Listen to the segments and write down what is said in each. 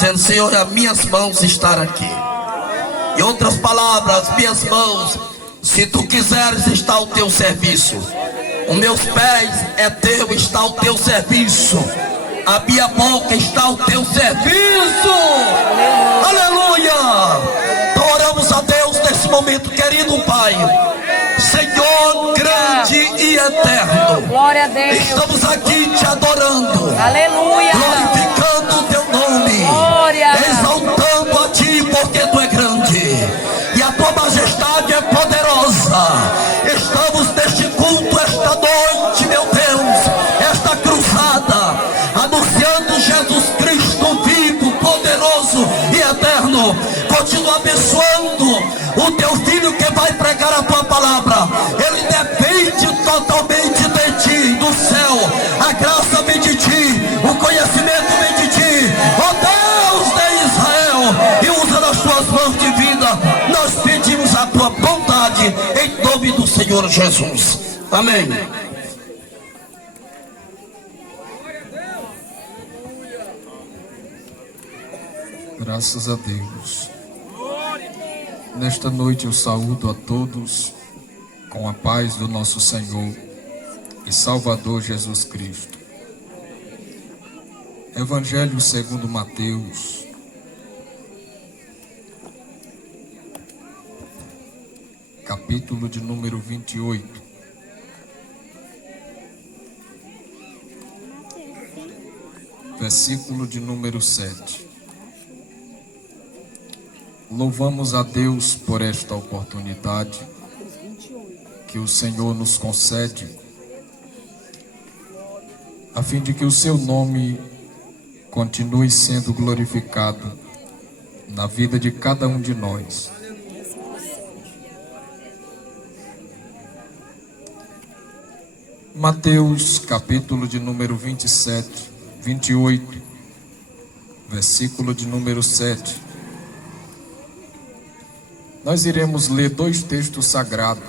dizendo: Senhor, as minhas mãos estão aqui. Em outras palavras, minhas mãos, se tu quiseres, está ao teu serviço. Os meus pés é teu, está ao teu serviço. A minha boca está ao teu serviço. Aleluia! Então oramos a Deus nesse momento, querido Pai. Senhor grande e eterno, glória a Deus. Estamos aqui te adorando. Aleluia! Glorificando o teu nome. Glória! Exaltando a ti, porque tu é grande e a tua majestade é poderosa. Estamos neste culto esta noite, meu Deus, esta cruzada, anunciando Jesus Cristo vivo, poderoso e eterno. Continua abençoando o teu filho que vai pregar a tua palavra. Ele depende totalmente de ti, do céu. A graça vem de ti, o conhecimento vem de ti, ó Deus de Israel, e usa nas tuas mãos de vida. Nós pedimos a tua bondade em nome do Senhor Jesus. Amém. Graças a Deus. Nesta noite eu saúdo a todos com a paz do nosso Senhor e Salvador Jesus Cristo. Evangelho segundo Mateus, capítulo de número 28. Versículo de número 7. Louvamos a Deus por esta oportunidade que o Senhor nos concede, a fim de que o seu nome continue sendo glorificado na vida de cada um de nós. Mateus, capítulo de número 28, versículo de número 7. Nós iremos ler dois textos sagrados.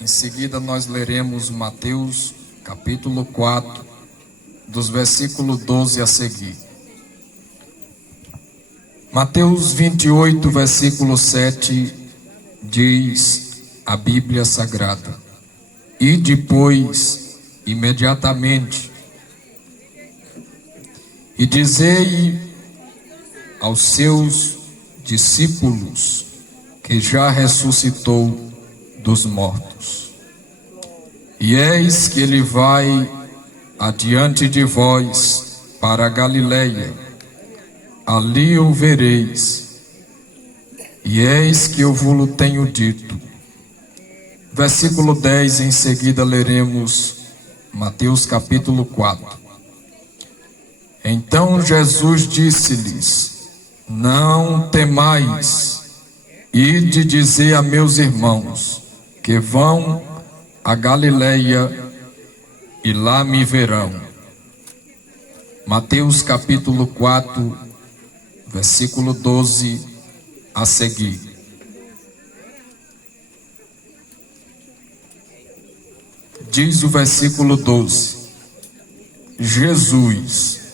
Em seguida nós leremos Mateus, capítulo 4, dos versículos 12 a seguir. Mateus 28, versículo 7, diz a Bíblia Sagrada: E depois, imediatamente, e dizei aos seus discípulos que já ressuscitou dos mortos. E eis que ele vai adiante de vós para a Galileia, ali o vereis. E eis que eu vos tenho dito. Versículo 10, em seguida leremos Mateus capítulo 4. Então Jesus disse-lhes: Não temais, ide dizer a meus irmãos que vão a Galileia e lá me verão. Mateus capítulo 4, versículo 12 a seguir. Diz o versículo 12: Jesus.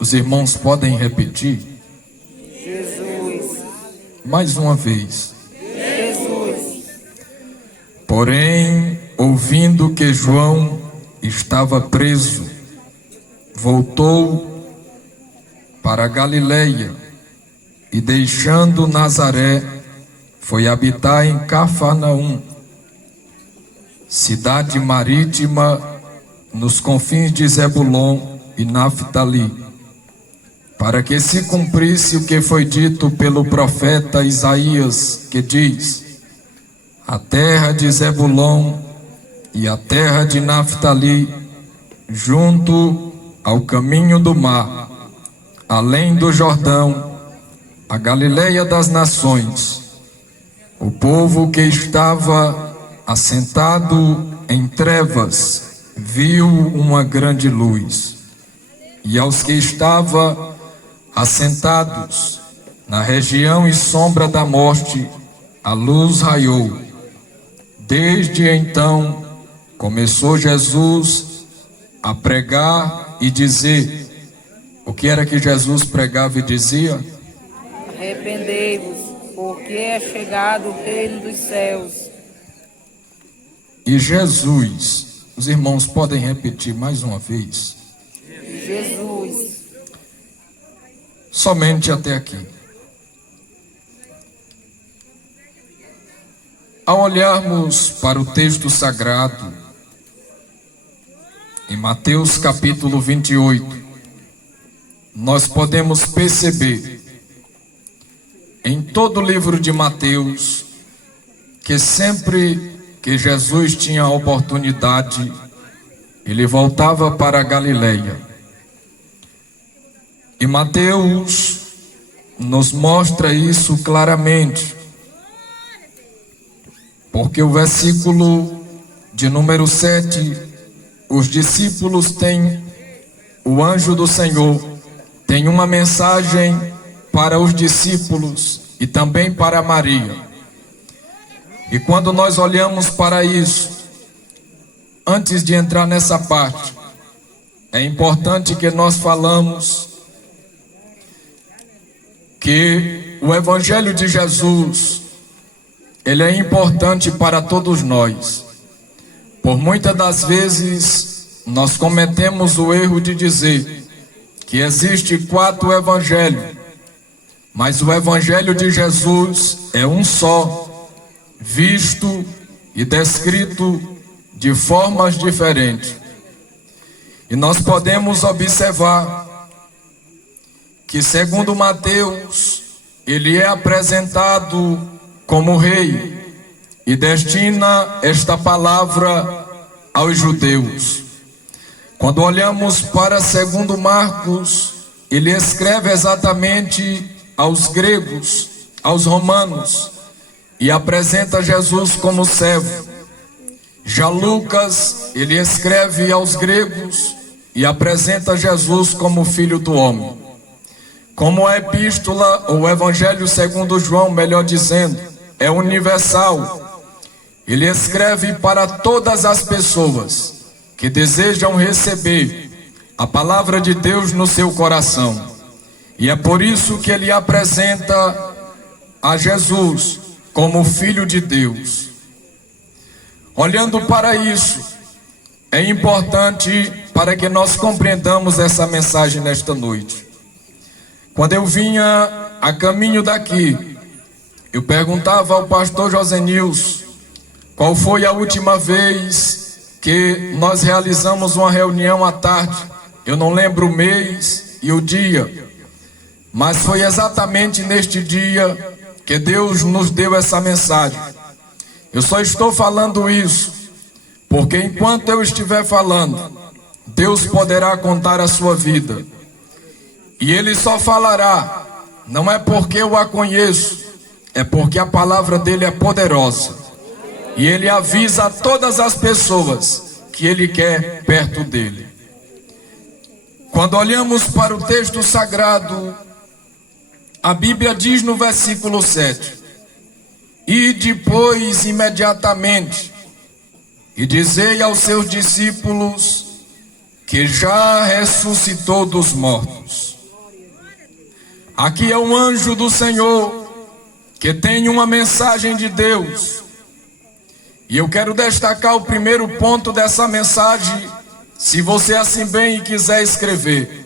Os irmãos podem repetir? Mais uma vez. Jesus. Porém, ouvindo que João estava preso, voltou para a Galileia e, deixando Nazaré, foi habitar em Cafarnaum, cidade marítima nos confins de Zebulon e Naftali, para que se cumprisse o que foi dito pelo profeta Isaías, que diz: A terra de Zebulon e a terra de Naftali, junto ao caminho do mar, além do Jordão, a Galileia das nações. O povo que estava assentado em trevas viu uma grande luz, e aos que estavam assentados na região e sombra da morte, a luz raiou. Desde então começou Jesus a pregar e dizer: O que era que Jesus pregava e dizia? Arrependei-vos, porque é chegado o reino dos céus. E Jesus, os irmãos podem repetir mais uma vez? Jesus. Somente até aqui. Ao olharmos para o texto sagrado, em Mateus capítulo 28, nós podemos perceber em todo o livro de Mateus que sempre que Jesus tinha a oportunidade, ele voltava para a Galileia. E Mateus nos mostra isso claramente, porque o versículo de número 7, os discípulos têm, o anjo do Senhor tem uma mensagem para os discípulos e também para Maria. E quando nós olhamos para isso, antes de entrar nessa parte, é importante que nós falamos que o Evangelho de Jesus, ele é importante para todos nós. Por muitas das vezes, nós cometemos o erro de dizer que existe 4 evangelhos, mas o Evangelho de Jesus é um só, visto e descrito de formas diferentes. E nós podemos observar que, segundo Mateus, ele é apresentado como rei e destina esta palavra aos judeus. Quando olhamos para segundo Marcos, ele escreve exatamente aos gregos, aos romanos, e apresenta Jesus como servo. Já Lucas, ele escreve aos gregos e apresenta Jesus como filho do homem. Como a epístola, ou o Evangelho segundo João, melhor dizendo, é universal. Ele escreve para todas as pessoas que desejam receber a palavra de Deus no seu coração. E é por isso que ele apresenta a Jesus como Filho de Deus. Olhando para isso, é importante para que nós compreendamos essa mensagem nesta noite. Quando eu vinha a caminho daqui, eu perguntava ao pastor José Nilson qual foi a última vez que nós realizamos uma reunião à tarde. Eu não lembro o mês e o dia, mas foi exatamente neste dia que Deus nos deu essa mensagem. Eu só estou falando isso porque enquanto eu estiver falando, Deus poderá contar a sua vida. E Ele só falará, não é porque eu a conheço, é porque a palavra dele é poderosa. E Ele avisa a todas as pessoas que Ele quer perto dele. Quando olhamos para o texto sagrado, a Bíblia diz no versículo 7: E depois imediatamente, e dizei aos seus discípulos que já ressuscitou dos mortos. Aqui é um anjo do Senhor que tem uma mensagem de Deus. E eu quero destacar o primeiro ponto dessa mensagem, se você assim bem quiser escrever,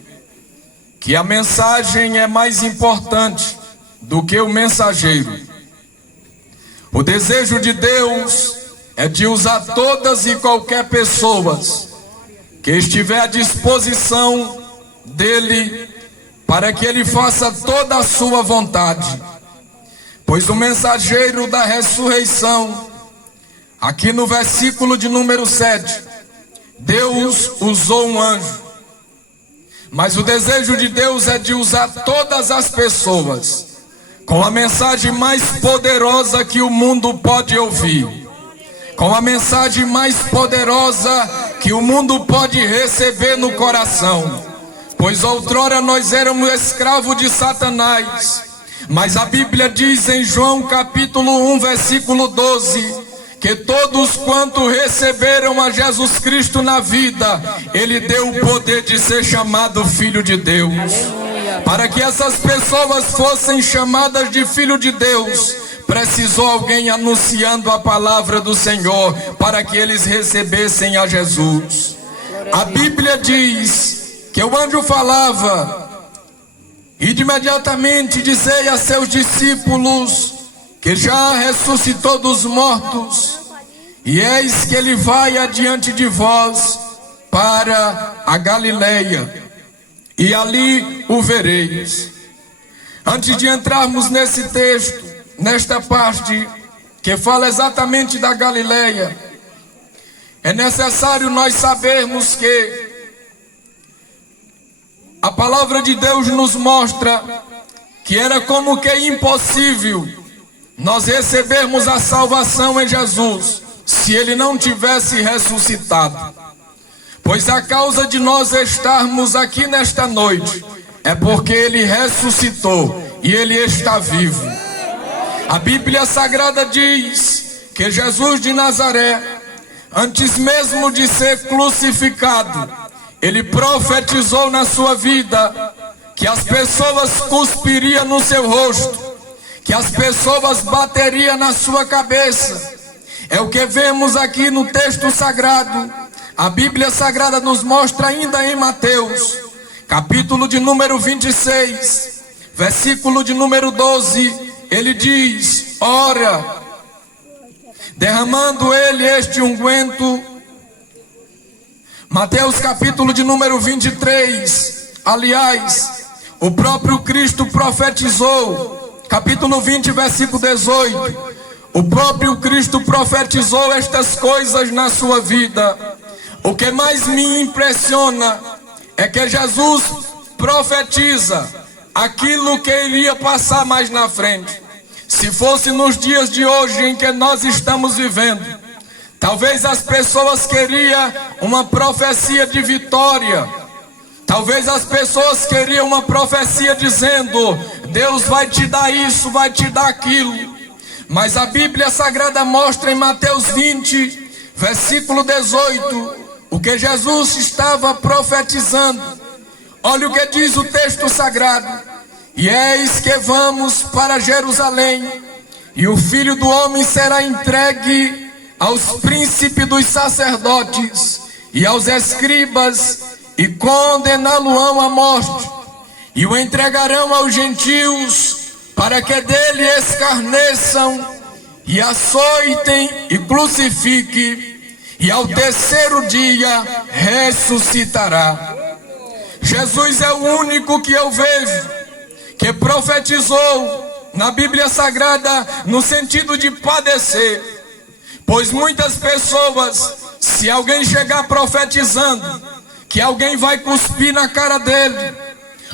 que a mensagem é mais importante do que o mensageiro. O desejo de Deus é de usar todas e qualquer pessoas que estiver à disposição dele para que ele faça toda a sua vontade. Pois o mensageiro da ressurreição, aqui no versículo de número 7, Deus usou um anjo. Mas o desejo de Deus é de usar todas as pessoas com a mensagem mais poderosa que o mundo pode ouvir, com a mensagem mais poderosa que o mundo pode receber no coração. Pois outrora nós éramos escravos de Satanás, mas a Bíblia diz em João capítulo 1, versículo 12, que todos quanto receberam a Jesus Cristo na vida, Ele deu o poder de ser chamado Filho de Deus. Aleluia. Para que essas pessoas fossem chamadas de Filho de Deus, precisou alguém anunciando a palavra do Senhor, para que eles recebessem a Jesus. A Bíblia diz que o anjo falava, e de imediatamente dizei a seus discípulos, que já ressuscitou dos mortos, e eis que ele vai adiante de vós para a Galileia, e ali o vereis. Antes de entrarmos nesse texto, nesta parte que fala exatamente da Galileia, é necessário nós sabermos que a palavra de Deus nos mostra que era como que impossível nós recebermos a salvação em Jesus se Ele não tivesse ressuscitado. Pois a causa de nós estarmos aqui nesta noite é porque Ele ressuscitou e Ele está vivo. A Bíblia Sagrada diz que Jesus de Nazaré, antes mesmo de ser crucificado, Ele profetizou na sua vida que as pessoas cuspiriam no seu rosto, que as pessoas bateriam na sua cabeça. É o que vemos aqui no texto sagrado. A Bíblia Sagrada nos mostra ainda em Mateus, capítulo de número 26, versículo de número 12, ele diz: ora, derramando ele este unguento. Mateus capítulo de número 23, aliás, o próprio Cristo profetizou, capítulo 20, versículo 18, o próprio Cristo profetizou estas coisas na sua vida. O que mais me impressiona é que Jesus profetiza aquilo que iria passar mais na frente. Se fosse nos dias de hoje em que nós estamos vivendo, talvez as pessoas queriam uma profecia de vitória. Talvez as pessoas queriam uma profecia dizendo: Deus vai te dar isso, vai te dar aquilo. Mas a Bíblia Sagrada mostra em Mateus 20, versículo 18, o que Jesus estava profetizando. Olha o que diz o texto sagrado: e eis que vamos para Jerusalém, e o Filho do Homem será entregue aos príncipes dos sacerdotes e aos escribas, e condená-lo-ão à morte, e o entregarão aos gentios, para que dele escarneçam, e açoitem e crucifiquem, e ao terceiro dia ressuscitará. Jesus é o único que eu vejo que profetizou na Bíblia Sagrada no sentido de padecer. Pois muitas pessoas, se alguém chegar profetizando que alguém vai cuspir na cara dele,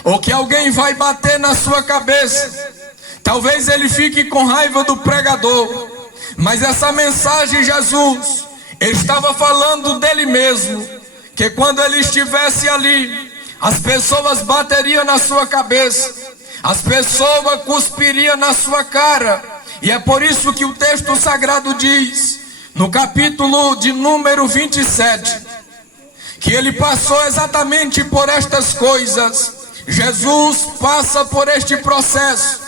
ou que alguém vai bater na sua cabeça, talvez ele fique com raiva do pregador. Mas essa mensagem Jesus estava falando dele mesmo, que quando ele estivesse ali, as pessoas bateriam na sua cabeça, as pessoas cuspiriam na sua cara. E é por isso que o texto sagrado diz, no capítulo de número 27, que ele passou exatamente por estas coisas. Jesus passa por este processo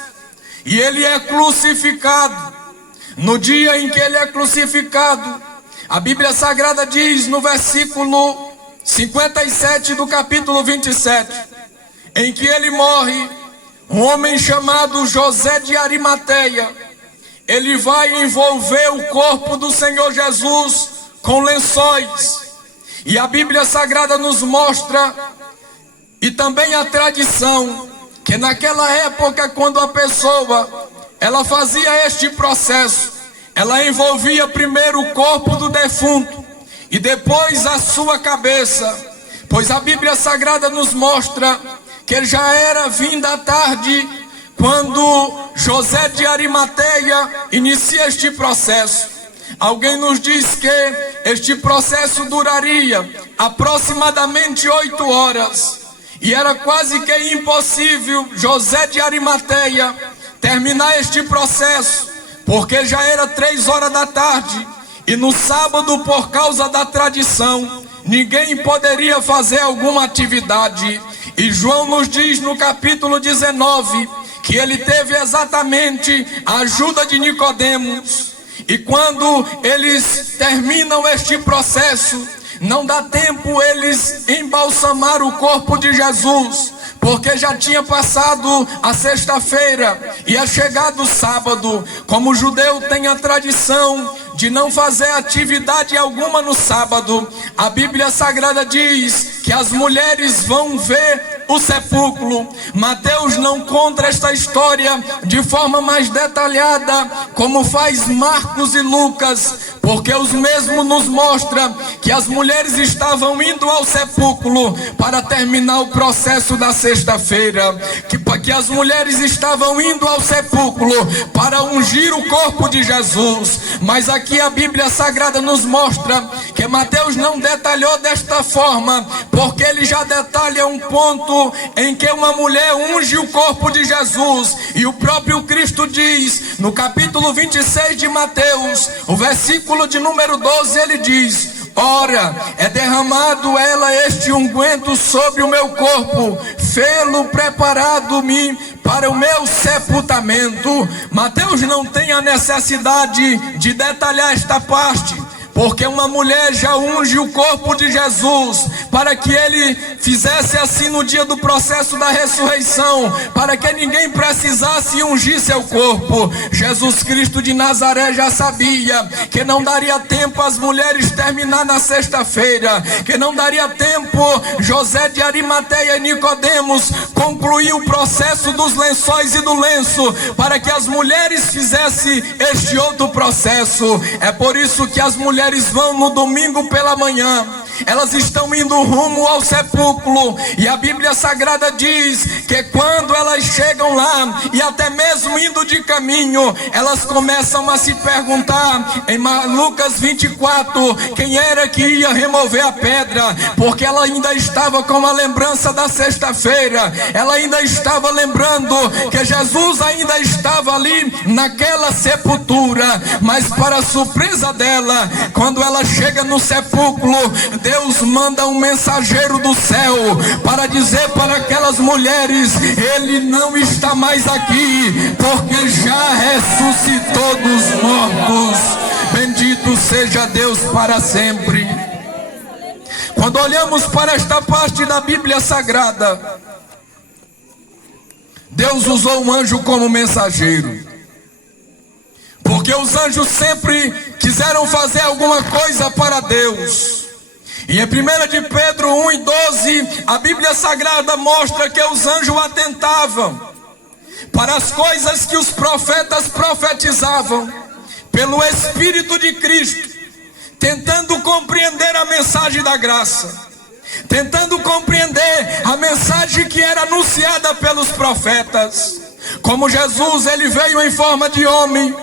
e ele é crucificado. No dia em que ele é crucificado, a Bíblia Sagrada diz no versículo 57 do capítulo 27, em que ele morre, um homem chamado José de Arimateia, ele vai envolver o corpo do Senhor Jesus com lençóis. E a Bíblia Sagrada nos mostra, e também a tradição, que naquela época, quando a pessoa ela fazia este processo, ela envolvia primeiro o corpo do defunto e depois a sua cabeça, pois a Bíblia Sagrada nos mostra que já era vinda a tarde quando José de Arimateia inicia este processo. Alguém nos diz que este processo duraria aproximadamente 8 horas. E era quase que impossível José de Arimateia terminar este processo, porque já era 3 horas da tarde E no sábado, por causa da tradição, ninguém poderia fazer alguma atividade. E João nos diz no capítulo 19 que ele teve exatamente a ajuda de Nicodemos. E quando eles terminam este processo, não dá tempo eles embalsamar o corpo de Jesus, porque já tinha passado a sexta-feira e é chegado o sábado. Como o judeu tem a tradição de não fazer atividade alguma no sábado, a Bíblia Sagrada diz que as mulheres vão ver o sepulcro. Mateus não conta esta história de forma mais detalhada, como faz Marcos e Lucas, porque os mesmos nos mostram que as mulheres estavam indo ao sepulcro para terminar o processo da sexta-feira, que as mulheres estavam indo ao sepulcro para ungir o corpo de Jesus. Mas aqui a Bíblia Sagrada nos mostra que Mateus não detalhou desta forma, porque ele já detalha um ponto em que uma mulher unge o corpo de Jesus. E o próprio Cristo diz, no capítulo 26 de Mateus, o versículo de número 12, ele diz: ora, é derramado ela este unguento sobre o meu corpo, fê-lo preparado-me para o meu sepultamento. Mateus não tem a necessidade de detalhar esta parte, porque uma mulher já unge o corpo de Jesus, para que ele fizesse assim no dia do processo da ressurreição, para que ninguém precisasse ungir seu corpo. Jesus Cristo de Nazaré já sabia que não daria tempo às mulheres terminar na sexta-feira, que não daria tempo José de Arimateia e Nicodemos concluir o processo dos lençóis e do lenço, para que as mulheres fizessem este outro processo. É por isso que as mulheres vão no domingo pela manhã, elas estão indo rumo ao sepulcro, e a Bíblia Sagrada diz que quando elas chegam lá, e até mesmo indo de caminho, elas começam a se perguntar em Lucas 24, quem era que ia remover a pedra, porque ela ainda estava com a lembrança da sexta-feira, ela ainda estava lembrando que Jesus ainda estava ali naquela sepultura. Mas para surpresa dela, quando ela chega no sepulcro, Deus manda um mensageiro do céu para dizer para aquelas mulheres: ele não está mais aqui, porque já ressuscitou dos mortos. Bendito seja Deus para sempre. Quando olhamos para esta parte da Bíblia Sagrada, Deus usou um anjo como mensageiro, porque os anjos sempre quiseram fazer alguma coisa para Deus. E em 1 de Pedro 1:12, a Bíblia Sagrada mostra que os anjos atentavam para as coisas que os profetas profetizavam pelo Espírito de Cristo, tentando compreender a mensagem da graça, tentando compreender a mensagem que era anunciada pelos profetas. Como Jesus, ele veio em forma de homem,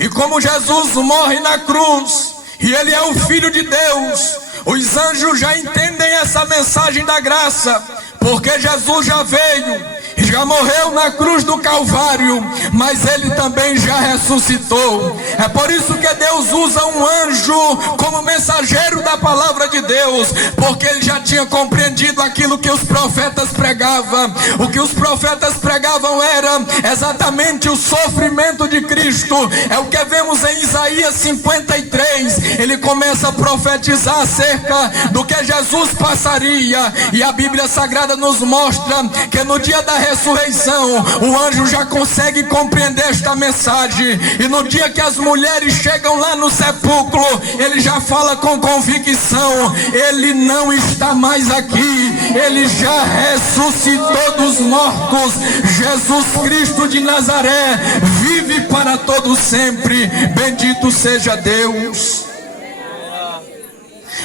e como Jesus morre na cruz, e ele é o Filho de Deus, os anjos já entendem essa mensagem da graça, porque Jesus já veio e já morreu na cruz do Calvário, mas ele também já ressuscitou. É por isso que Deus usa um anjo como mensageiro da palavra de Deus, porque ele já tinha compreendido aquilo que os profetas pregavam. O que os profetas pregavam era exatamente o sofrimento de Cristo. É o que vemos em Isaías 53. Ele começa a profetizar acerca do que Jesus passaria, e a Bíblia Sagrada nos mostra que no dia da ressurreição, o anjo já consegue compreender esta mensagem, e no dia que as mulheres chegam lá no sepulcro, ele já fala com convicção: ele não está mais aqui, ele já ressuscitou dos mortos. Jesus Cristo de Nazaré vive para todo sempre. Bendito seja Deus.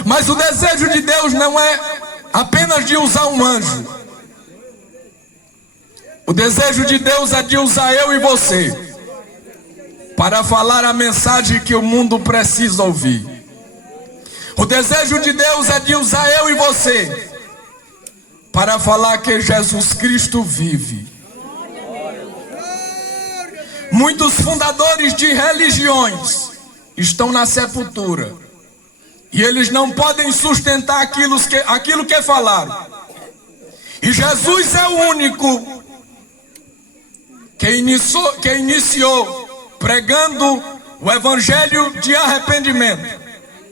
Mas o desejo de Deus não é apenas de usar um anjo. O desejo de Deus é de usar eu e você para falar a mensagem que o mundo precisa ouvir. O desejo de Deus é de usar eu e você para falar que Jesus Cristo vive. Muitos fundadores de religiões estão na sepultura. E eles não podem sustentar aquilo que falaram. E Jesus é o único que iniciou pregando o evangelho de arrependimento.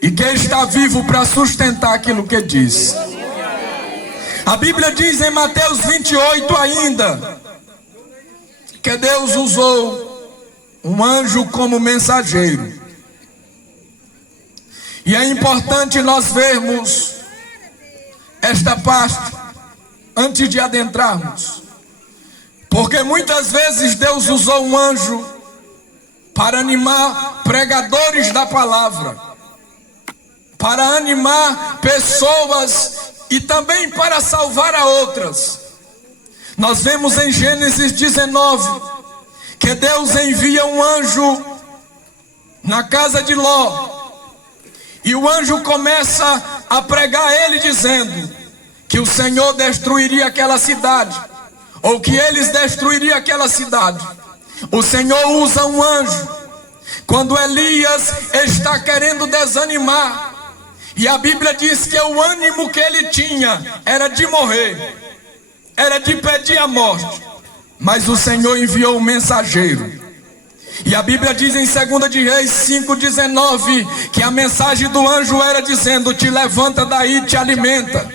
E que está vivo para sustentar aquilo que diz. A Bíblia diz em Mateus 28 ainda, que Deus usou um anjo como mensageiro. E é importante nós vermos esta parte antes de adentrarmos. Porque muitas vezes Deus usou um anjo para animar pregadores da palavra, para animar pessoas e também para salvar a outras. Nós vemos em Gênesis 19 que Deus envia um anjo na casa de Ló. E o anjo começa a pregar a ele dizendo que o Senhor destruiria aquela cidade, ou que eles destruiriam aquela cidade. O Senhor usa um anjo quando Elias está querendo desanimar. E a Bíblia diz que o ânimo que ele tinha era de morrer, era de pedir a morte. Mas o Senhor enviou um mensageiro. E a Bíblia diz em 2 de Reis 5:19 que a mensagem do anjo era dizendo: te levanta daí e te alimenta,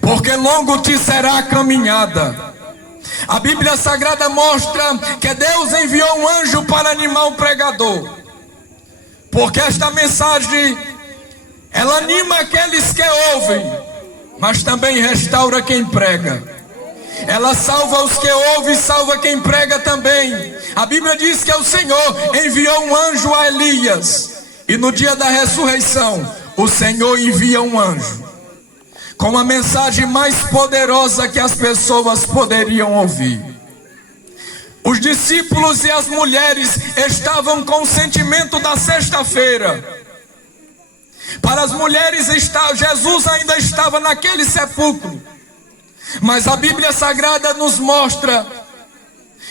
porque longo te será a caminhada. A Bíblia Sagrada mostra que Deus enviou um anjo para animar o pregador, porque esta mensagem, ela anima aqueles que ouvem, mas também restaura quem prega. Ela salva os que ouvem e salva quem prega também. A Bíblia diz que o Senhor enviou um anjo a Elias. E no dia da ressurreição, o Senhor envia um anjo com a mensagem mais poderosa que as pessoas poderiam ouvir. Os discípulos e as mulheres estavam com o sentimento da sexta-feira. Para as mulheres, Jesus ainda estava naquele sepulcro. Mas a Bíblia Sagrada nos mostra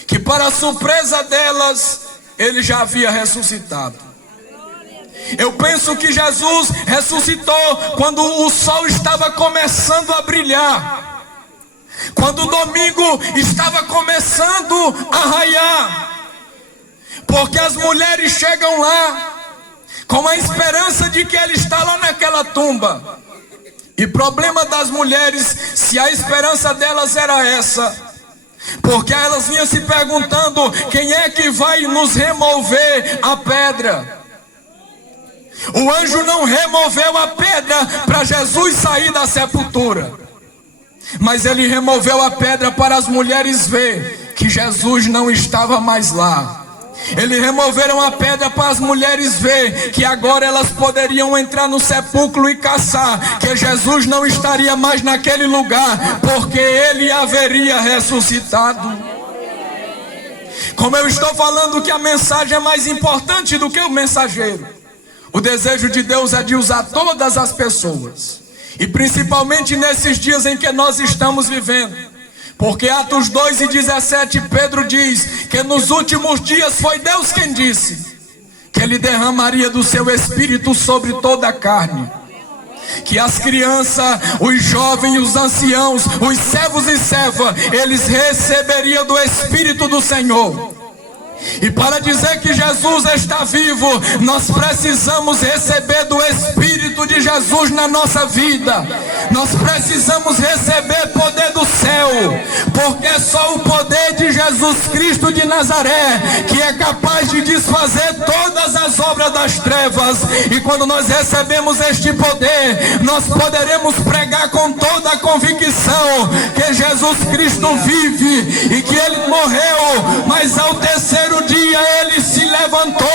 que, para a surpresa delas, ele já havia ressuscitado. Eu penso que Jesus ressuscitou quando o sol estava começando a brilhar, quando o domingo estava começando a raiar, porque as mulheres chegam lá com a esperança de que ele está lá naquela tumba. E problema das mulheres, se a esperança delas era essa, porque elas vinham se perguntando: quem é que vai nos remover a pedra? O anjo não removeu a pedra para Jesus sair da sepultura, mas ele removeu a pedra para as mulheres ver que Jesus não estava mais lá. Eles removeram a pedra para as mulheres ver que agora elas poderiam entrar no sepulcro e caçar, que Jesus não estaria mais naquele lugar, porque ele haveria ressuscitado. Como eu estou falando que a mensagem é mais importante do que o mensageiro, o desejo de Deus é de usar todas as pessoas, e principalmente nesses dias em que nós estamos vivendo. Porque Atos 2:17, Pedro diz que nos últimos dias foi Deus quem disse que ele derramaria do seu Espírito sobre toda a carne, que as crianças, os jovens, os anciãos, os servos e servas, eles receberiam do Espírito do Senhor. E para dizer que Jesus está vivo, nós precisamos receber do Espírito de Jesus na nossa vida. Nós precisamos receber poder do céu, porque é só o poder de Jesus Cristo de Nazaré que é capaz de desfazer todas as obras das trevas. E quando nós recebemos este poder, nós poderemos pregar com toda a convicção que Jesus Cristo vive e que ele morreu, mas ao terceiro dia ele se levantou.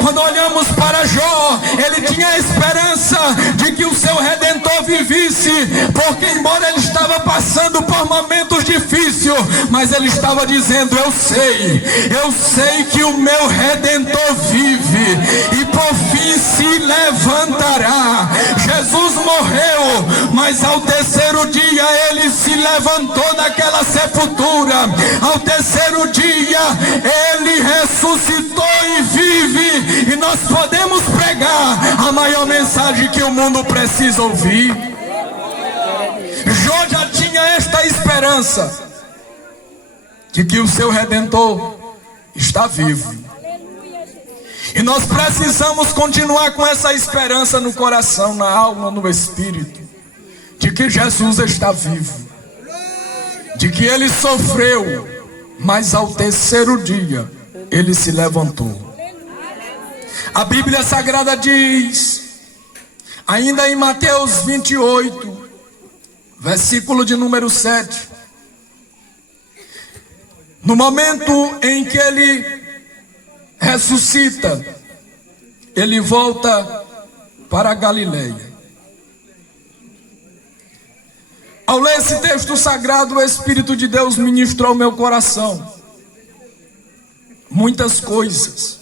Quando olhamos para Jó, ele tinha a esperança de que o seu Redentor vivisse, porque embora ele estava passando por momentos difíceis, mas ele estava dizendo: eu sei que o meu Redentor vive e por fim se levantará. Jesus morreu, mas ao terceiro dia ele se levantou daquela sepultura. Ao terceiro dia ele ressuscitou e vive, e nós podemos pregar pregar a maior mensagem que o mundo precisa ouvir. Jó já tinha esta esperança de que o seu Redentor está vivo. E nós precisamos continuar com essa esperança no coração, na alma, no espírito, de que Jesus está vivo, de que Ele sofreu, mas ao terceiro dia Ele se levantou. A Bíblia Sagrada diz, ainda em Mateus 28, versículo de número 7, no momento em que Ele ressuscita, Ele volta para a Galileia. Ao ler esse texto sagrado, o Espírito de Deus ministrou ao meu coração muitas coisas.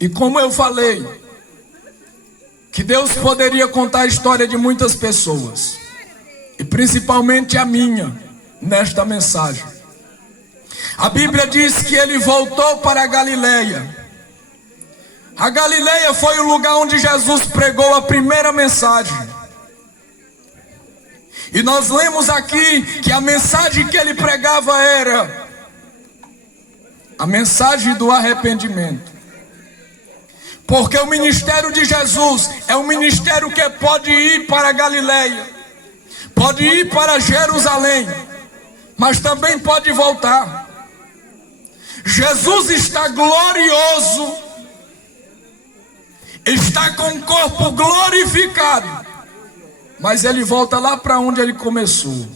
E como eu falei, que Deus poderia contar a história de muitas pessoas, e principalmente a minha, nesta mensagem. A Bíblia diz que Ele voltou para a Galileia. A Galileia foi o lugar onde Jesus pregou a primeira mensagem. E nós lemos aqui que a mensagem que Ele pregava era a mensagem do arrependimento. Porque o ministério de Jesus é um ministério que pode ir para a Galileia, pode ir para Jerusalém, mas também pode voltar. Jesus está glorioso, está com o corpo glorificado, mas Ele volta lá para onde Ele começou.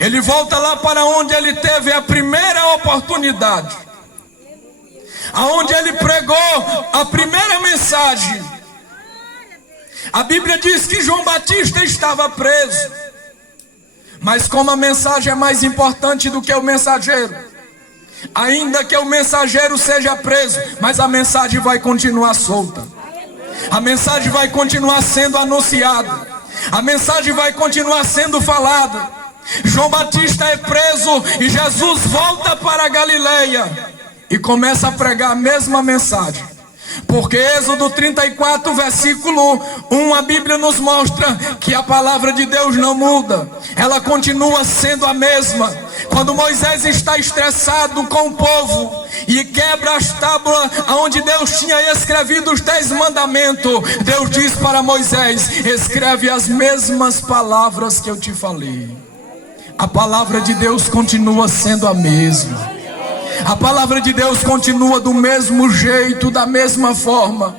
Ele volta lá para onde Ele teve a primeira oportunidade, aonde Ele pregou a primeira mensagem. A Bíblia diz que João Batista estava preso, mas como a mensagem é mais importante do que o mensageiro, ainda que o mensageiro seja preso, mas a mensagem vai continuar solta. A mensagem vai continuar sendo anunciada. A mensagem vai continuar sendo falada. João Batista é preso e Jesus volta para a Galileia e começa a pregar a mesma mensagem. Porque Êxodo 34, versículo 1, a Bíblia nos mostra que a palavra de Deus não muda. Ela continua sendo a mesma. Quando Moisés está estressado com o povo e quebra as tábuas onde Deus tinha escrevido os 10 mandamentos, Deus diz para Moisés: escreve as mesmas palavras que eu te falei. A palavra de Deus continua sendo a mesma. A palavra de Deus continua do mesmo jeito, da mesma forma.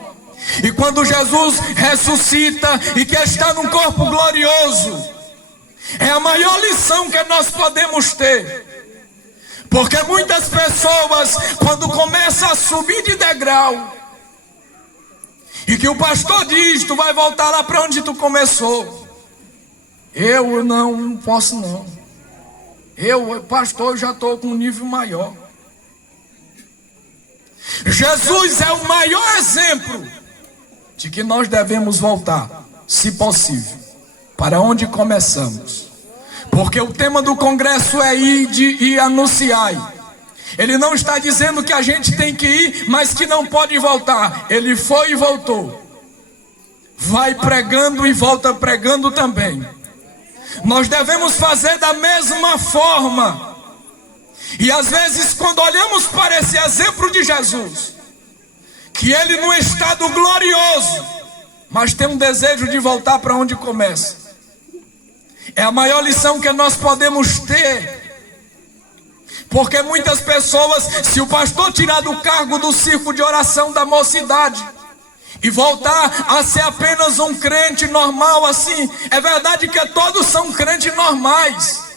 E quando Jesus ressuscita e que está num corpo glorioso, é a maior lição que nós podemos ter. Porque muitas pessoas, quando começam a subir de degrau, e que o pastor diz: tu vai voltar lá para onde tu começou. Eu não posso não. Pastor, já estou com um nível maior. Jesus é o maior exemplo de que nós devemos voltar, se possível, para onde começamos. Porque o tema do congresso é ide e anunciai. Ele não está dizendo que a gente tem que ir, mas que não pode voltar. Ele foi e voltou. Vai pregando e volta pregando também. Nós devemos fazer da mesma forma. E às vezes, quando olhamos para esse exemplo de Jesus, que Ele num estado glorioso, mas tem um desejo de voltar para onde começa, é a maior lição que nós podemos ter. Porque muitas pessoas, se o pastor tirar do cargo do círculo de oração da mocidade e voltar a ser apenas um crente normal assim, é verdade que todos são crentes normais,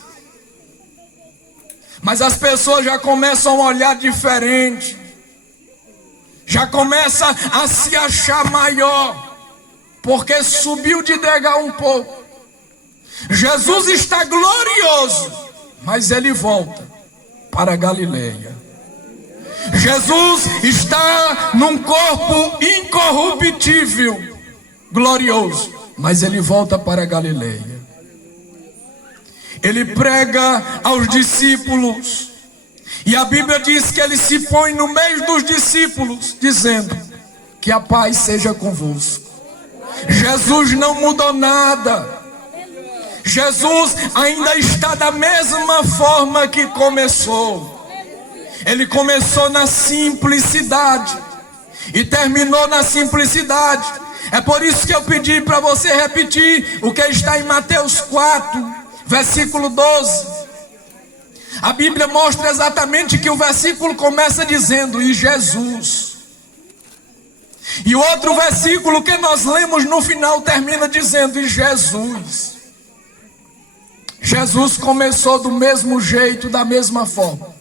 mas as pessoas já começam a olhar diferente, já começa a se achar maior, porque subiu de degrau um pouco. Jesus está glorioso, mas Ele volta para a Galileia. Jesus está num corpo incorruptível, glorioso, mas Ele volta para a Galileia. Ele prega aos discípulos, e a Bíblia diz que Ele se põe no meio dos discípulos, dizendo: Que a paz seja convosco. Jesus não mudou nada. Jesus ainda está da mesma forma que começou. Ele começou na simplicidade e terminou na simplicidade. É por isso que eu pedi para você repetir o que está em Mateus 4, versículo 12. A Bíblia mostra exatamente que o versículo começa dizendo: e Jesus. E o outro versículo que nós lemos no final termina dizendo: e Jesus. Jesus começou do mesmo jeito, da mesma forma,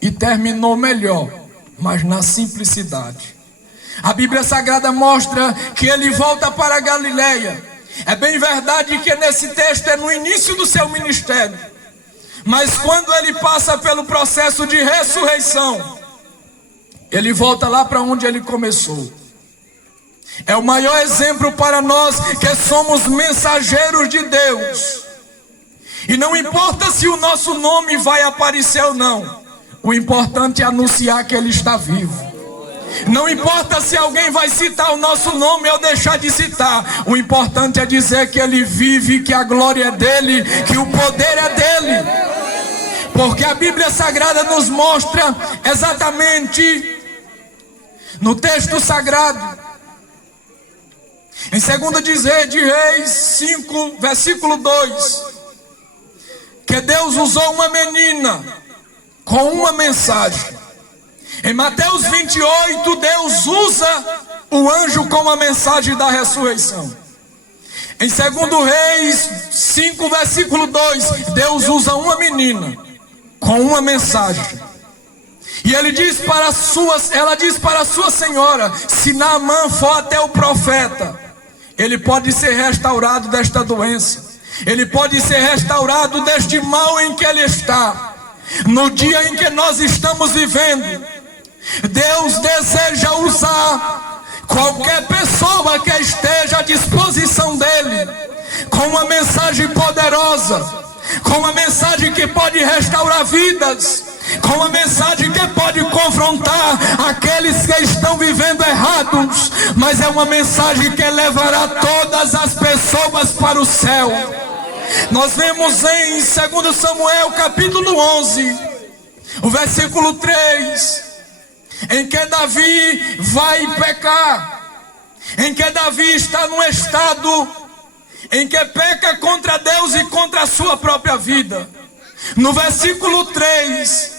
e terminou melhor, mas na simplicidade. A Bíblia Sagrada mostra que ele volta para a Galileia. É bem verdade que nesse texto é no início do seu ministério, mas quando ele passa pelo processo de ressurreição, ele volta lá para onde ele começou. É o maior exemplo para nós que somos mensageiros de Deus. E não importa se o nosso nome vai aparecer ou não, o importante é anunciar que ele está vivo. Não importa se alguém vai citar o nosso nome ou deixar de citar, o importante é dizer que ele vive, que a glória é dele, que o poder é dele. Porque a Bíblia Sagrada nos mostra exatamente no texto sagrado, em 2 de Reis 5, versículo 2, que Deus usou uma menina com uma mensagem. Em Mateus 28, Deus usa o anjo com a mensagem da ressurreição. Em 2 Reis 5, versículo 2, Deus usa uma menina com uma mensagem. E ela diz para a sua senhora: se Naamã for até o profeta, ele pode ser restaurado desta doença, ele pode ser restaurado deste mal em que ele está. No dia em que nós estamos vivendo, Deus deseja usar qualquer pessoa que esteja à disposição dele, com uma mensagem poderosa, com uma mensagem que pode restaurar vidas, com uma mensagem que pode confrontar aqueles que estão vivendo errados, mas é uma mensagem que levará todas as pessoas para o céu. Nós vemos em 2 Samuel capítulo 11, o versículo 3, em que Davi vai pecar, em que Davi está num estado em que peca contra Deus e contra a sua própria vida. No versículo 3,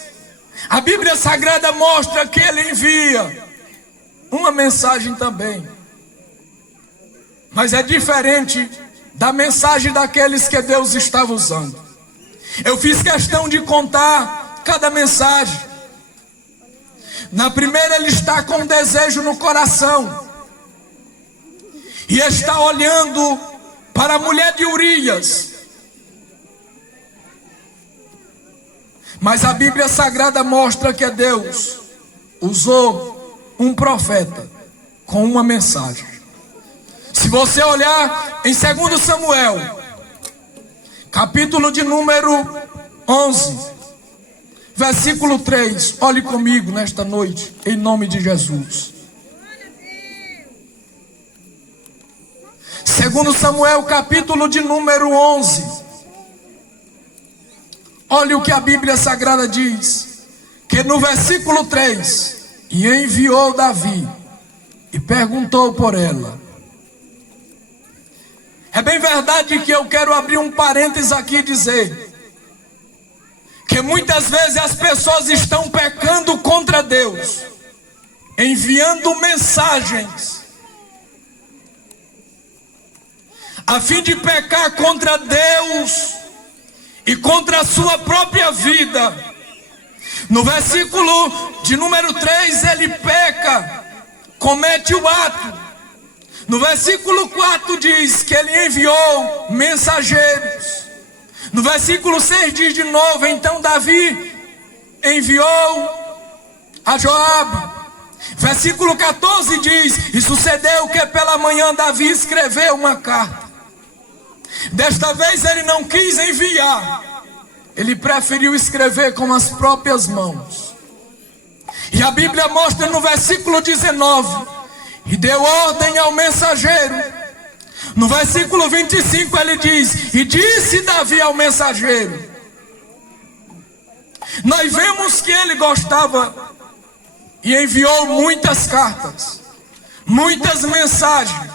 a Bíblia Sagrada mostra que ele envia uma mensagem também, mas é diferente da mensagem daqueles que Deus estava usando. Eu fiz questão de contar cada mensagem. Na primeira, ele está com um desejo no coração e está olhando para a mulher de Urias. Mas a Bíblia Sagrada mostra que Deus usou um profeta com uma mensagem. Se você olhar em 2 Samuel, capítulo de número 11, versículo 3, olhe comigo nesta noite, em nome de Jesus. 2 Samuel, capítulo de número 11. Olhe o que a Bíblia Sagrada diz, que no versículo 3, e enviou Davi, e perguntou por ela. É bem verdade que eu quero abrir um parênteses aqui e dizer que muitas vezes as pessoas estão pecando contra Deus, enviando mensagens, a fim de pecar contra Deus e contra a sua própria vida. No versículo de número 3, ele peca, comete o ato. No versículo 4 diz que ele enviou mensageiros. No versículo 6 diz de novo: então Davi enviou a Joabe. Versículo 14 diz: e sucedeu que pela manhã Davi escreveu uma carta. Desta vez ele não quis enviar, ele preferiu escrever com as próprias mãos. E a Bíblia mostra no versículo 19 e deu ordem ao mensageiro. No versículo 25 ele diz: e disse Davi ao mensageiro. Nós vemos que ele gostava e enviou muitas cartas, muitas mensagens.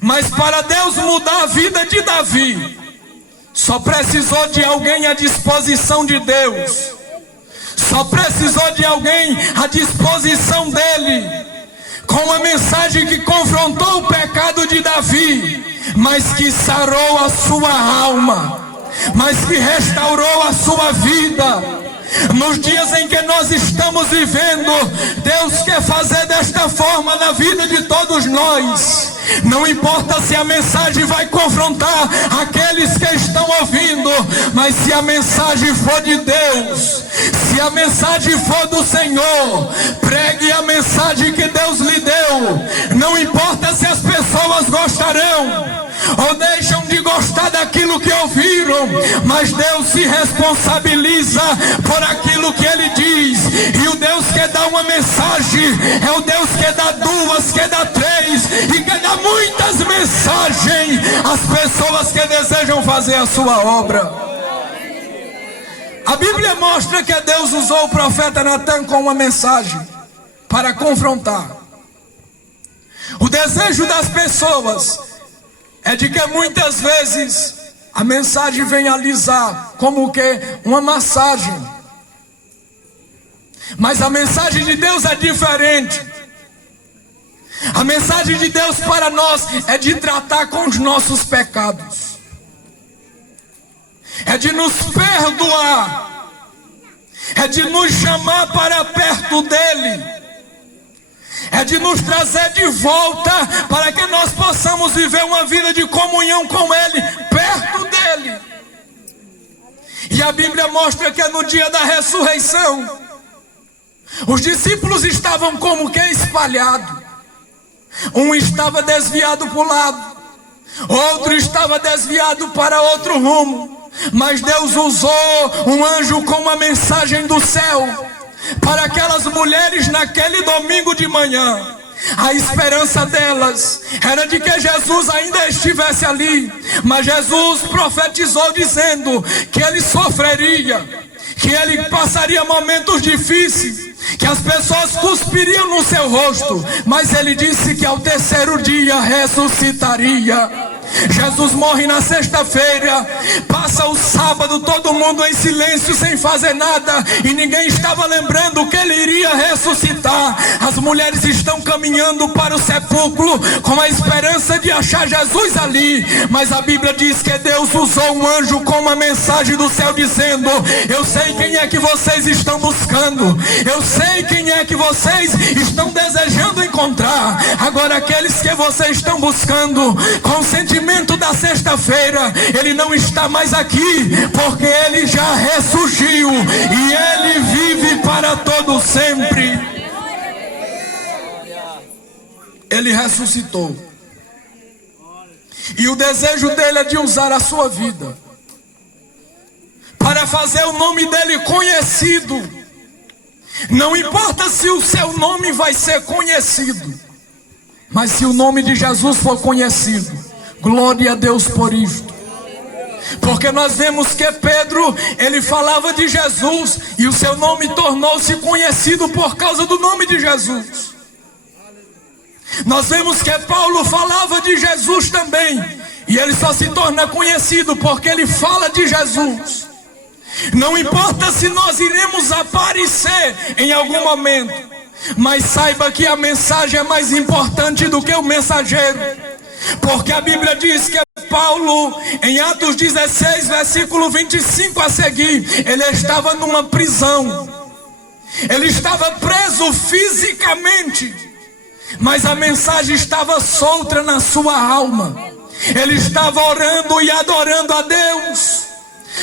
Mas para Deus mudar a vida de Davi, só precisou de alguém à disposição de Deus. Só precisou de alguém à disposição dele, com uma mensagem que confrontou o pecado de Davi, mas que sarou a sua alma, mas que restaurou a sua vida. Nos dias em que nós estamos vivendo, Deus quer fazer desta forma na vida de todos nós. Não importa se a mensagem vai confrontar aqueles que estão ouvindo, mas se a mensagem for de Deus, se a mensagem for do Senhor, pregue a mensagem que Deus lhe deu. Não importa se as pessoas gostarão ou deixam de gostar daquilo que ouviram, mas Deus se responsabiliza por aquilo que Ele diz. E o Deus que dá uma mensagem é o Deus que dá duas, que dá três e que dá muitas mensagens às pessoas que desejam fazer a sua obra. A Bíblia mostra que Deus usou o profeta Natan com uma mensagem para confrontar. O desejo das pessoas é de que muitas vezes a mensagem vem alisar, como que uma massagem. Mas a mensagem de Deus é diferente. A mensagem de Deus para nós é de tratar com os nossos pecados, é de nos perdoar, é de nos chamar para perto dEle, é de nos trazer de volta para que nós possamos viver uma vida de comunhão com Ele, perto dEle. E a Bíblia mostra que no dia da ressurreição, os discípulos estavam como que espalhados. Um estava desviado para o lado, outro estava desviado para outro rumo. Mas Deus usou um anjo com uma mensagem do céu para aquelas mulheres naquele domingo de manhã. A esperança delas era de que Jesus ainda estivesse ali, mas Jesus profetizou dizendo que ele sofreria, que ele passaria momentos difíceis, que as pessoas cuspiriam no seu rosto, mas ele disse que ao terceiro dia ressuscitaria. Jesus morre na sexta-feira, passa o sábado todo mundo em silêncio sem fazer nada, e ninguém estava lembrando que ele iria ressuscitar. As mulheres estão caminhando para o sepulcro com a esperança de achar Jesus ali, mas a Bíblia diz que Deus usou um anjo com uma mensagem do céu dizendo: eu sei quem é que vocês estão buscando, eu sei quem é que vocês estão desejando encontrar. Agora aqueles que vocês estão buscando com sentimento da sexta-feira, ele não está mais aqui, porque ele já ressurgiu e ele vive para todo sempre. Ele ressuscitou, e o desejo dele é de usar a sua vida para fazer o nome dele conhecido. Não importa se o seu nome vai ser conhecido, mas se o nome de Jesus for conhecido, glória a Deus por isto. Porque nós vemos que Pedro, ele falava de Jesus, e o seu nome tornou-se conhecido por causa do nome de Jesus. Nós vemos que Paulo falava de Jesus também, e ele só se torna conhecido porque ele fala de Jesus. Não importa se nós iremos aparecer em algum momento, mas saiba que a mensagem é mais importante do que o mensageiro. Porque a Bíblia diz que Paulo, em Atos 16, versículo 25 a seguir, ele estava numa prisão, ele estava preso fisicamente, mas a mensagem estava solta na sua alma. Ele estava orando e adorando a Deus,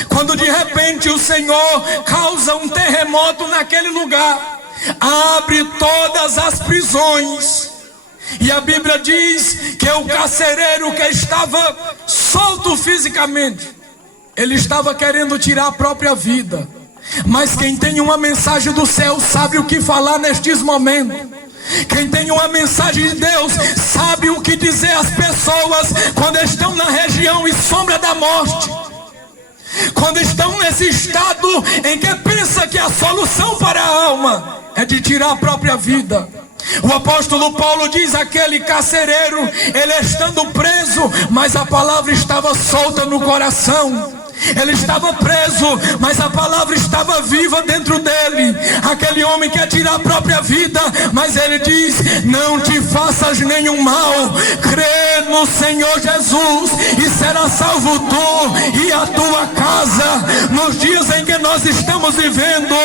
quando de repente o Senhor causa um terremoto naquele lugar, abre todas as prisões. E a Bíblia diz que o carcereiro que estava solto fisicamente, ele estava querendo tirar a própria vida. Mas quem tem uma mensagem do céu sabe o que falar nestes momentos. Quem tem uma mensagem de Deus sabe o que dizer às pessoas quando estão na região e sombra da morte, quando estão nesse estado em que pensa que a solução para a alma é de tirar a própria vida. O apóstolo Paulo diz: aquele carcereiro, ele estando preso, mas a palavra estava solta no coração. Ele estava preso, mas a palavra estava viva dentro dele. Aquele homem quer tirar a própria vida, mas ele diz: não te faças nenhum mal, crê no Senhor Jesus e será salvo tu e a tua casa. Nos dias em que nós estamos vivendo,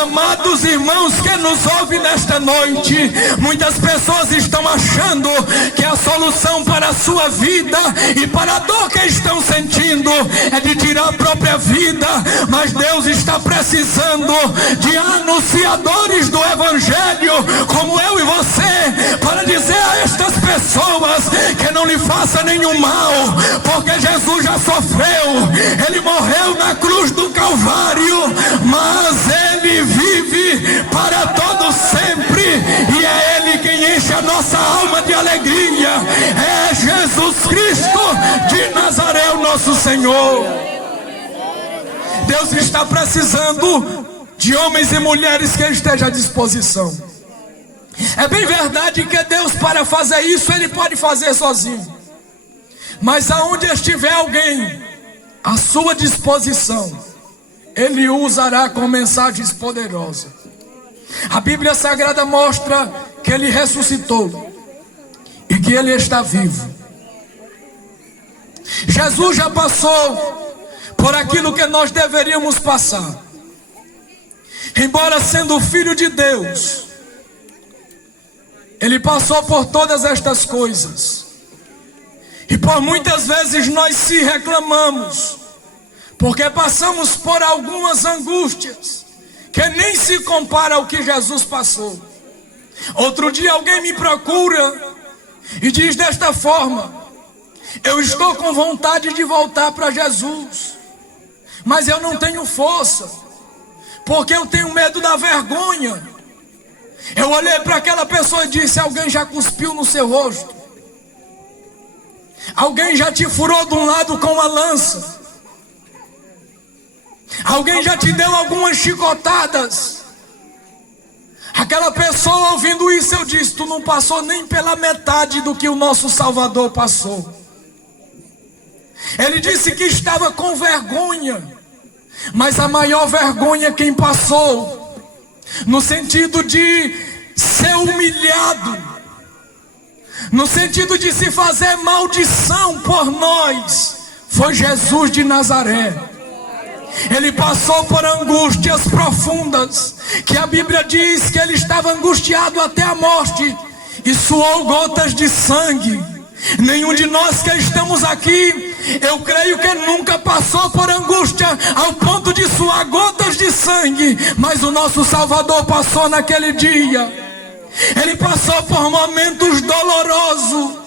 amados irmãos que nos ouvem nesta noite, muitas pessoas estão achando que a solução para a sua vida e para a dor que estão sentindo é de tirar a própria vida, mas Deus está precisando de anunciadores do Evangelho como eu e você, para dizer a estas pessoas que não lhe faça nenhum mal, porque Jesus já sofreu, ele morreu na cruz do Calvário, mas ele vive para todo sempre, e é ele quem enche a nossa alma de alegria. É Jesus Cristo de Nazaré, o nosso Senhor. Deus está precisando de homens e mulheres que estejam à disposição. É bem verdade que Deus, para fazer isso, ele pode fazer sozinho, mas aonde estiver alguém à sua disposição, ele o usará com mensagens poderosas. A Bíblia Sagrada mostra que ele ressuscitou e que ele está vivo. Jesus já passou por aquilo que nós deveríamos passar. Embora sendo filho de Deus, ele passou por todas estas coisas. E por muitas vezes nós se reclamamos, porque passamos por algumas angústias que nem se compara ao que Jesus passou. Outro dia alguém me procura e diz desta forma: eu estou com vontade de voltar para Jesus, mas eu não tenho força, porque eu tenho medo da vergonha. Eu olhei para aquela pessoa e disse: alguém já cuspiu no seu rosto? Alguém já te furou de um lado com uma lança? Alguém já te deu algumas chicotadas? Aquela pessoa, ouvindo isso, eu disse: tu não passou nem pela metade do que o nosso Salvador passou. Ele disse que estava com vergonha, mas a maior vergonha quem passou, no sentido de ser humilhado, no sentido de se fazer maldição por nós, foi Jesus de Nazaré. Ele passou por angústias profundas, que a Bíblia diz que ele estava angustiado até a morte e suou gotas de sangue. Nenhum de nós que estamos aqui, eu creio que nunca passou por angústia ao ponto de suar gotas de sangue, mas o nosso Salvador passou naquele dia. Ele passou por momentos dolorosos,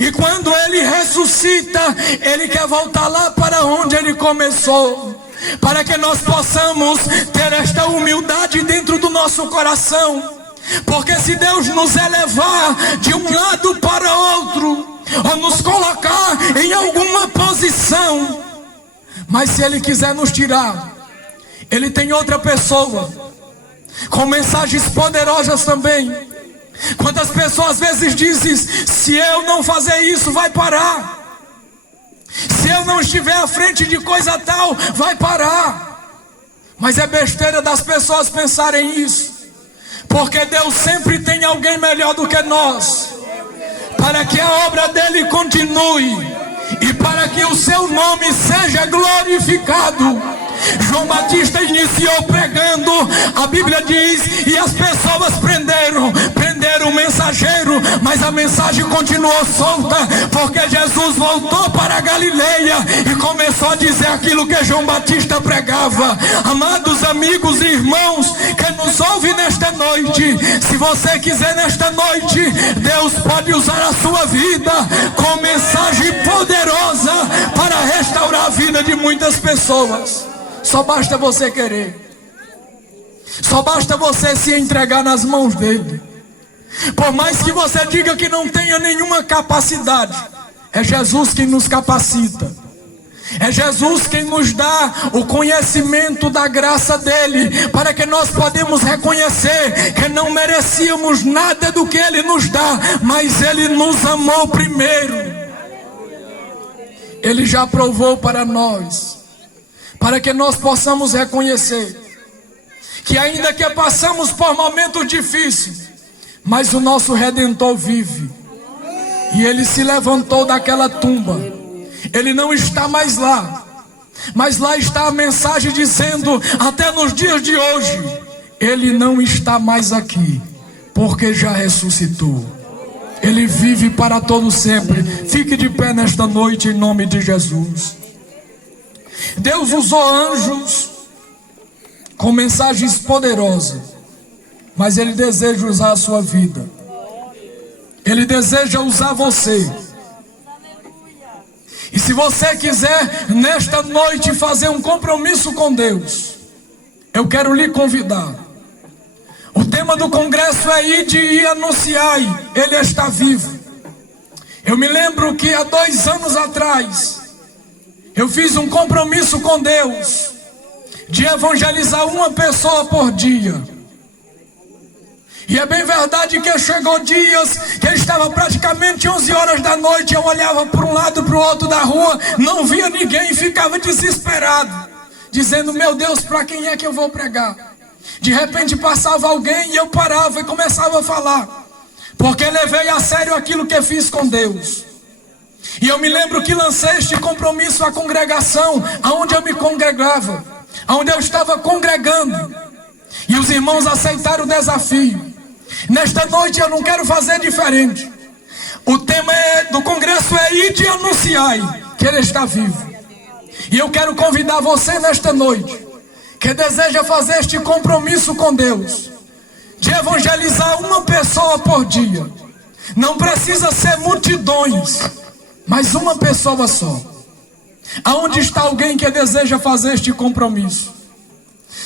e quando ele ressuscita, ele quer voltar lá para onde ele começou, para que nós possamos ter esta humildade dentro do nosso coração. Porque se Deus nos elevar de um lado para outro, ou nos colocar em alguma posição, mas se ele quiser nos tirar, ele tem outra pessoa com mensagens poderosas também. Quantas pessoas às vezes dizem: se eu não fazer isso, vai parar. Se eu não estiver à frente de coisa tal, vai parar. Mas é besteira das pessoas pensarem isso, porque Deus sempre tem alguém melhor do que nós, para que a obra dele continue e para que o seu nome seja glorificado. João Batista iniciou pregando, a Bíblia diz, e as pessoas prenderam o mensageiro, mas a mensagem continuou solta, porque Jesus voltou para a Galileia e começou a dizer aquilo que João Batista pregava. Amados amigos e irmãos que nos ouvem nesta noite, se você quiser nesta noite, Deus pode usar a sua vida com mensagem poderosa para restaurar a vida de muitas pessoas. Só basta você querer. Só basta você se entregar nas mãos dele. Por mais que você diga que não tenha nenhuma capacidade, é Jesus quem nos capacita. É Jesus quem nos dá o conhecimento da graça dele, para que nós podemos reconhecer que não merecíamos nada do que ele nos dá, mas ele nos amou primeiro. Ele já provou para nós, para que nós possamos reconhecer que ainda que passamos por momentos difíceis, mas o nosso Redentor vive. E ele se levantou daquela tumba. Ele não está mais lá, mas lá está a mensagem dizendo, até nos dias de hoje, ele não está mais aqui, porque já ressuscitou. Ele vive para todo sempre. Fique de pé nesta noite em nome de Jesus. Deus usou anjos com mensagens poderosas, mas ele deseja usar a sua vida. Ele deseja usar você. E se você quiser nesta noite fazer um compromisso com Deus, eu quero lhe convidar. O tema do congresso é ide e anunciai, ele está vivo. Eu me lembro que há 2 anos atrás, eu fiz um compromisso com Deus, de evangelizar uma pessoa por dia. E é bem verdade que chegou dias que estava praticamente 11 horas da noite, eu olhava para um lado e para o outro da rua, não via ninguém e ficava desesperado, dizendo, meu Deus, para quem é que eu vou pregar? De repente passava alguém e eu parava e começava a falar, porque levei a sério aquilo que fiz com Deus. E eu me lembro que lancei este compromisso à congregação, aonde eu me congregava, aonde eu estava congregando, e os irmãos aceitaram o desafio. Nesta noite eu não quero fazer diferente. O tema do congresso é ide e anunciai, que ele está vivo. E eu quero convidar você nesta noite, que deseja fazer este compromisso com Deus, de evangelizar uma pessoa por dia. Não precisa ser multidões, mas uma pessoa só. Aonde está alguém que deseja fazer este compromisso?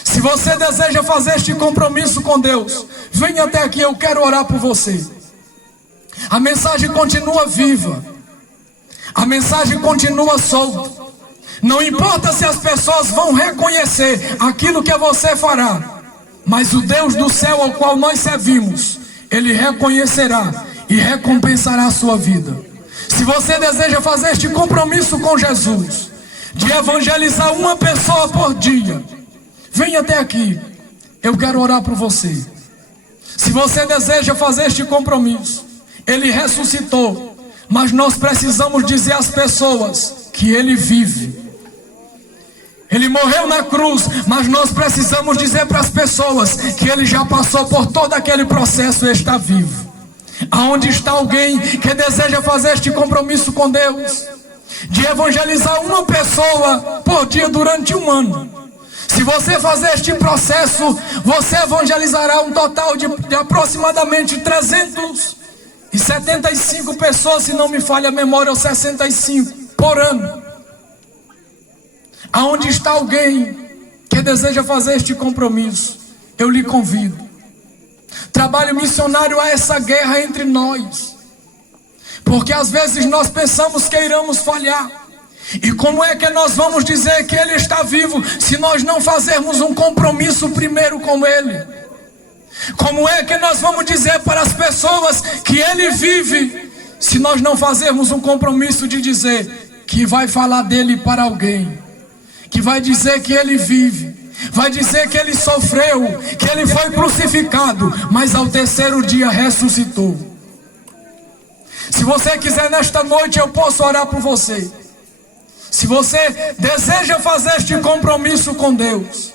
Se você deseja fazer este compromisso com Deus, venha até aqui, eu quero orar por você. A mensagem continua viva, a mensagem continua solta. Não importa se as pessoas vão reconhecer aquilo que você fará, mas o Deus do céu ao qual nós servimos, ele reconhecerá e recompensará a sua vida. Se você deseja fazer este compromisso com Jesus, de evangelizar uma pessoa por dia, venha até aqui, eu quero orar por você. Se você deseja fazer este compromisso, ele ressuscitou, mas nós precisamos dizer às pessoas que ele vive. Ele morreu na cruz, mas nós precisamos dizer para as pessoas que ele já passou por todo aquele processo e está vivo. Aonde está alguém que deseja fazer este compromisso com Deus, de evangelizar uma pessoa por dia durante 1 ano? Se você fazer este processo, você evangelizará um total de aproximadamente 375 pessoas, se não me falha a memória, ou 65 por ano. Aonde está alguém que deseja fazer este compromisso? Eu lhe convido. Trabalho missionário é essa guerra entre nós, porque às vezes nós pensamos que iremos falhar. E como é que nós vamos dizer que ele está vivo se nós não fazermos um compromisso primeiro com ele? Como é que nós vamos dizer para as pessoas que ele vive se nós não fazermos um compromisso de dizer que vai falar dele para alguém, que vai dizer que ele vive, vai dizer que ele sofreu, que ele foi crucificado, mas ao 3º dia ressuscitou? Se você quiser nesta noite, eu posso orar por você. Se você deseja fazer este compromisso com Deus,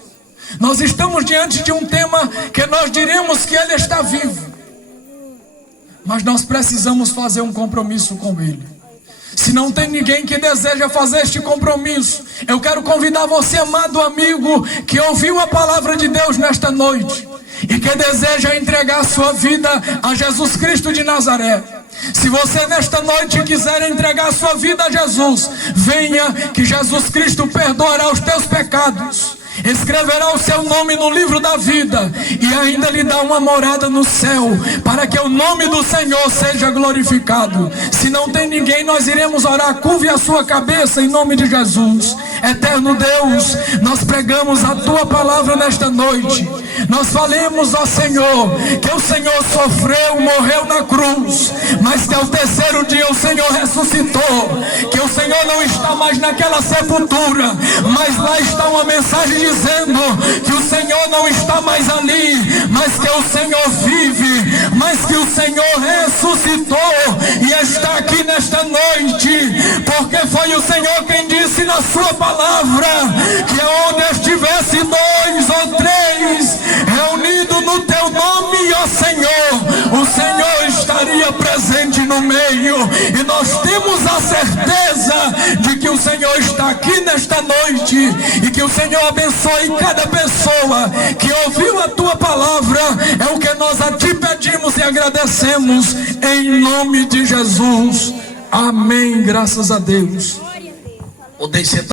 nós estamos diante de um tema que nós diremos que ele está vivo, mas nós precisamos fazer um compromisso com ele. Se não tem ninguém que deseja fazer este compromisso, eu quero convidar você, amado amigo, que ouviu a palavra de Deus nesta noite e que deseja entregar a sua vida a Jesus Cristo de Nazaré. Se você nesta noite quiser entregar a sua vida a Jesus, venha, que Jesus Cristo perdoará os teus pecados. escreverá o seu nome no livro da vida e ainda lhe dá uma morada no céu, para que o nome do Senhor seja glorificado. Se não tem ninguém, nós iremos orar. Curve a sua cabeça em nome de Jesus. Eterno Deus, nós pregamos a tua palavra nesta noite. Nós falemos, ó Senhor, que o Senhor sofreu, morreu na cruz, mas que ao terceiro dia o Senhor ressuscitou, que o Senhor não está mais naquela sepultura, mas lá está uma mensagem dizendo que o Senhor não está mais ali, mas que o Senhor vive, mas que o Senhor ressuscitou e está aqui nesta noite, porque foi o Senhor quem disse na sua palavra que onde estivesse 2 ou 3 reunido no teu nome, ó Senhor, o Senhor estaria presente no meio. E nós temos a certeza de que o Senhor está aqui nesta noite e que o Senhor abençoe cada pessoa que ouviu a tua palavra. É o que nós a ti pedimos e agradecemos em nome de Jesus. Amém. Graças a Deus.